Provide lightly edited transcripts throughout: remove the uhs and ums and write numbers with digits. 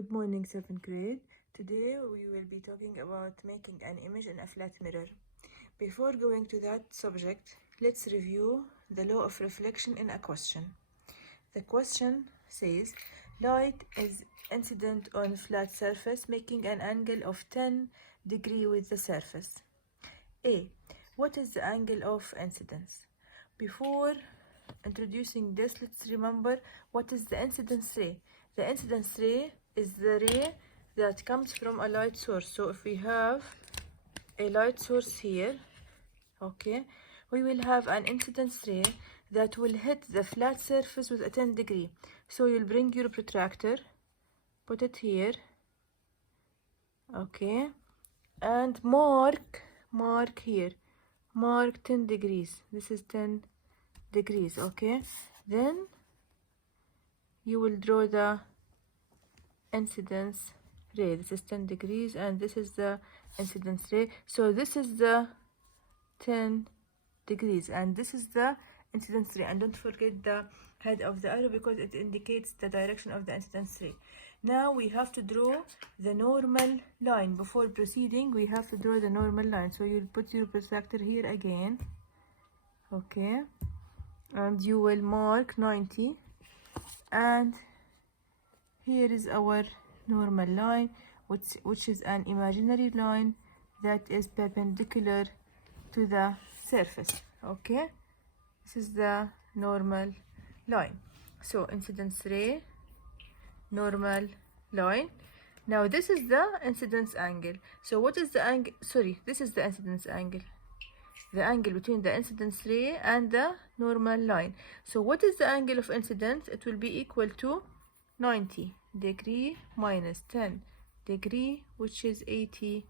Good morning, 7th grade. Today we will be talking about making an image in a flat mirror. Before going to that subject, let's review the law of reflection in a question. The question says, light is incident on flat surface making an angle of 10 degrees with the surface. A. What is the angle of incidence? Before introducing this, let's remember what is the incidence ray. The incidence ray is the ray that comes from a light source. So if we have a light source here, okay, we will have an incidence ray that will hit the flat surface with a 10 degree. So you'll bring your protractor, put it here, okay, and mark here, mark 10 degrees. This is 10 degrees, okay. Then you will draw the incidence ray. This is 10 degrees and this is the incidence ray. So this is the 10 degrees and this is the incidence ray, and don't forget the head of the arrow because it indicates the direction of the incidence ray. Now we have to draw the normal line. Before proceeding, we have to draw the normal line. So you'll put your protractor here again, okay, and you will mark 90, and here is our normal line, which is an imaginary line that is perpendicular to the surface, okay. This is the normal line. So incidence ray, normal line. Now this is the incidence angle. So what is the angle? Sorry, this is the incidence angle, the angle between the incidence ray and the normal line. So what is the angle of incidence? It will be equal to 90 degree minus 10 degree, which is 80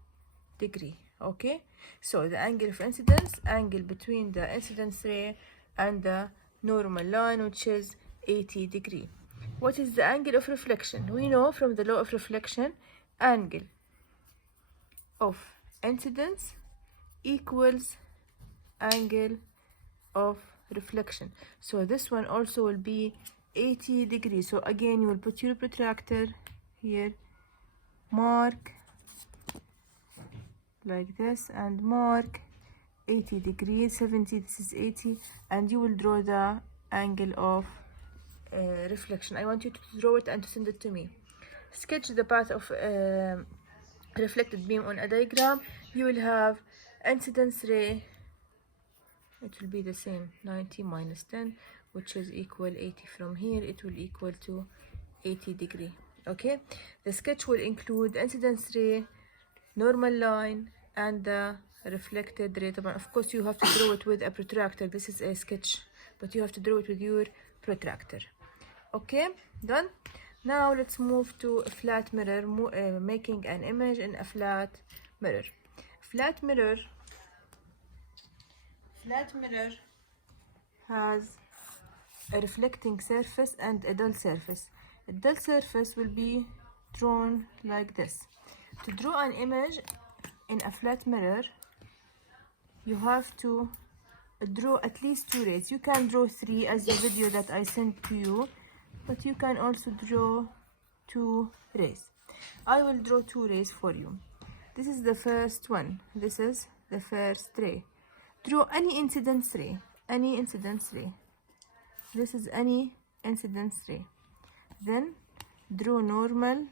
degree, okay. So the angle of incidence, angle between the incidence ray and the normal line, which is 80 degree. What is the angle of reflection? We know from the law of reflection, angle of incidence equals angle of reflection. So this one also will be 80 degrees. So again, you will put your protractor here, mark like this, and mark 80 degrees, 70, this is 80, and you will draw the angle of reflection. I want you to draw it and to send it to me. Sketch the path of reflected beam on a diagram. You will have incidence ray, it will be the same, 90 minus 10, which is equal 80. From here it will equal to 80 degree, okay. The sketch will include incidence ray, normal line, and the reflected ray. Of course you have to draw it with a protractor. This is a sketch, but you have to draw it with your protractor, okay. Done. Now let's move to a flat mirror, making an image in a flat mirror. Flat mirror has a reflecting surface and a dull surface. A dull surface will be drawn like this. To draw an image in a flat mirror, you have to draw at least 2 rays. You can draw 3 as the video that I sent to you, but you can also draw 2 rays. I will draw 2 rays for you. This is the first one. This is the first ray. Draw any incidence ray, any incidence ray. This is any incidence ray. Then draw normal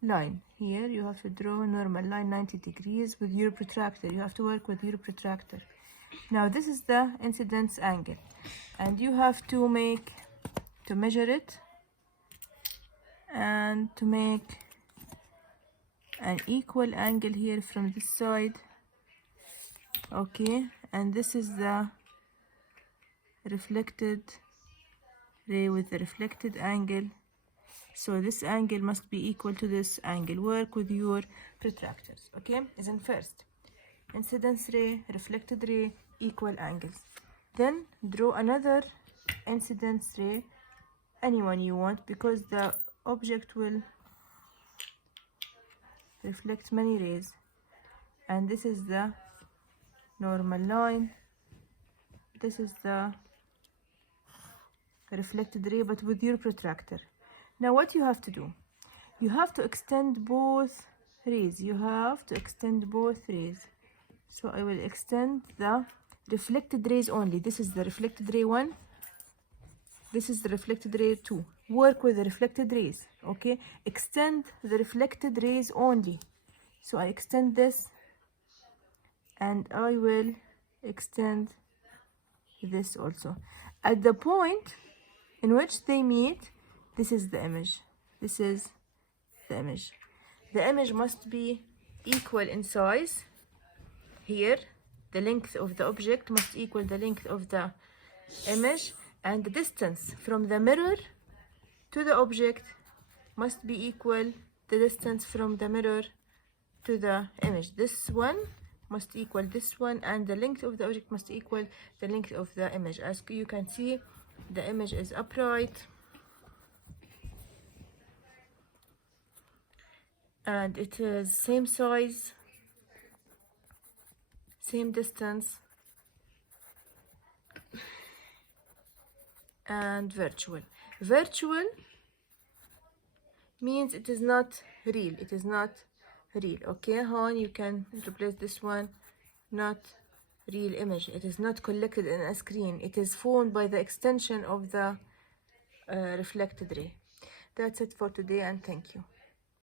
line. Here you have to draw a normal line 90 degrees with your protractor. You have to work with your protractor. Now this is the incidence angle, and you have to measure it and to make an equal angle here from this side, okay. And this is the reflected ray with the reflected angle. So this angle must be equal to this angle. Work with your protractors, okay. Isn't first incidence ray, reflected ray, equal angles. Then draw another incidence ray, anyone you want, because the object will reflect many rays. And this is the normal line, this is the reflected ray, but with your protractor. Now what you have to do, you have to extend both rays. You have to extend both rays. So I will extend the reflected rays only. This is the reflected ray 1. This is the reflected ray 2. Work with the reflected rays, okay? Extend the reflected rays only. So I extend this, and I will extend this also. At the point in which they meet, this is the image. This is the image. The image must be equal in size. Here, the length of the object must equal the length of the image, and the distance from the mirror to the object must be equal the distance from the mirror to the image. This one must equal this one, and the length of the object must equal the length of the image. As you can see, the image is upright, and it is same size, same distance, and virtual. Virtual means it is not real. It is not real. Okay, hon, you can replace this one. Not real image. It is not collected in a screen. It is formed by the extension of the reflected ray. That's it for today, and thank you.